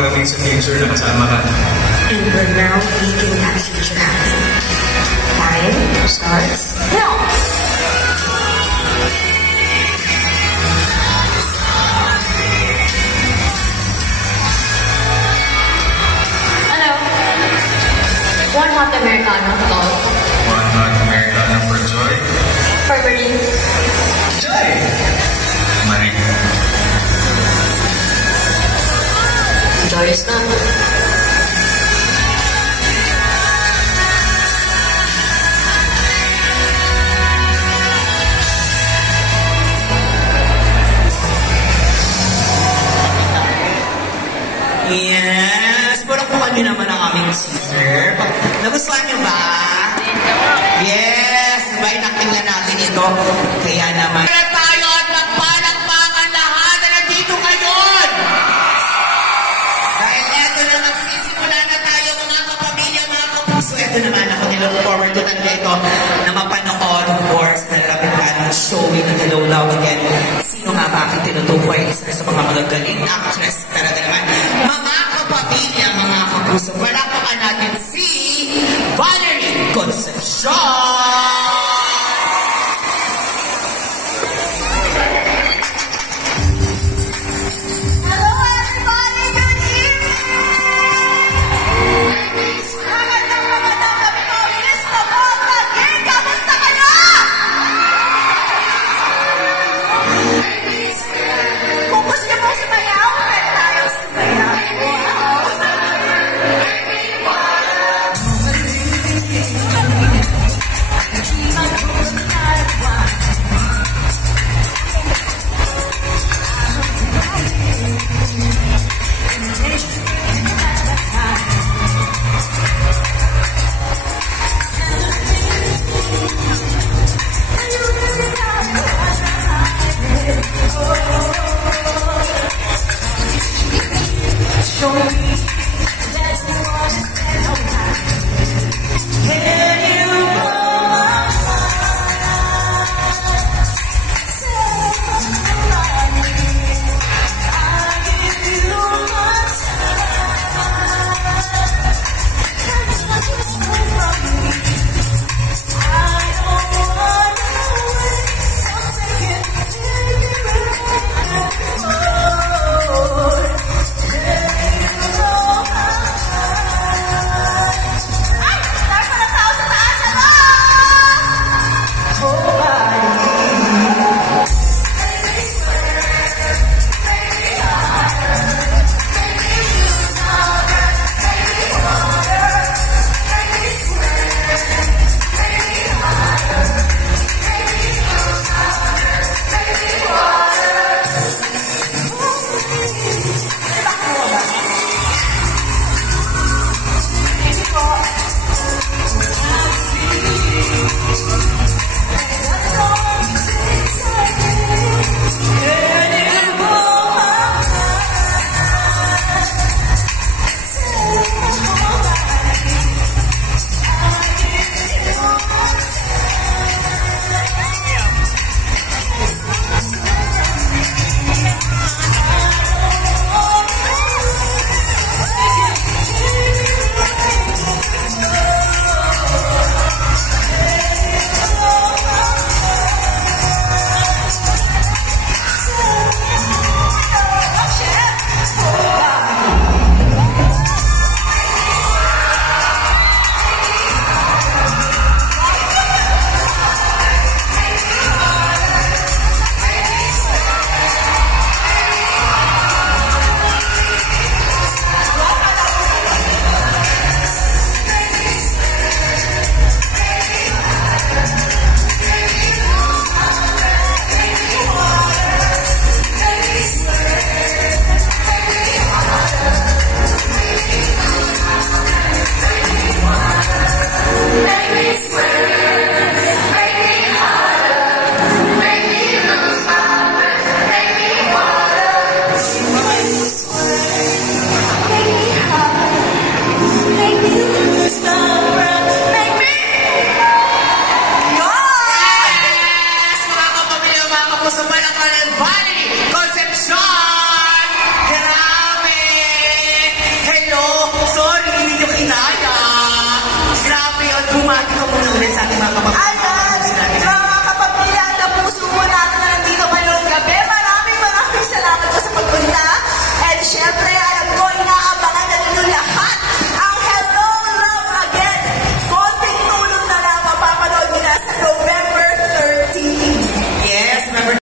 dumarating sa future na kasama ka. And we're now making that future happen. Time starts now. Hello. One hot Americano, tall. One hot Americano for Joy. For Marie. Joy! Marie. Joyous na. Yes! Pulak-pukan nyo naman ang aming teaser. Nagustuhan nyo ba? Yes! Sabay nakinggan natin ito. Kaya naman. Kaya tayo at magpalakpakan lahat na nandito ngayon! Dahil eto na nagsisimula na tayo mga kapamilya, mga kapuso. Eto naman ako nilook forward to nandito na mapanood, of course, na lapit ka ng showing ng Hello Love Again. Sino nga ba aking tinutukoy? Isa sa mga magagaling actress. Pero naman, mga kapamilya, mga kapuso, palakpakan natin si Valerie Concepcion! Sa Malakalan Valley!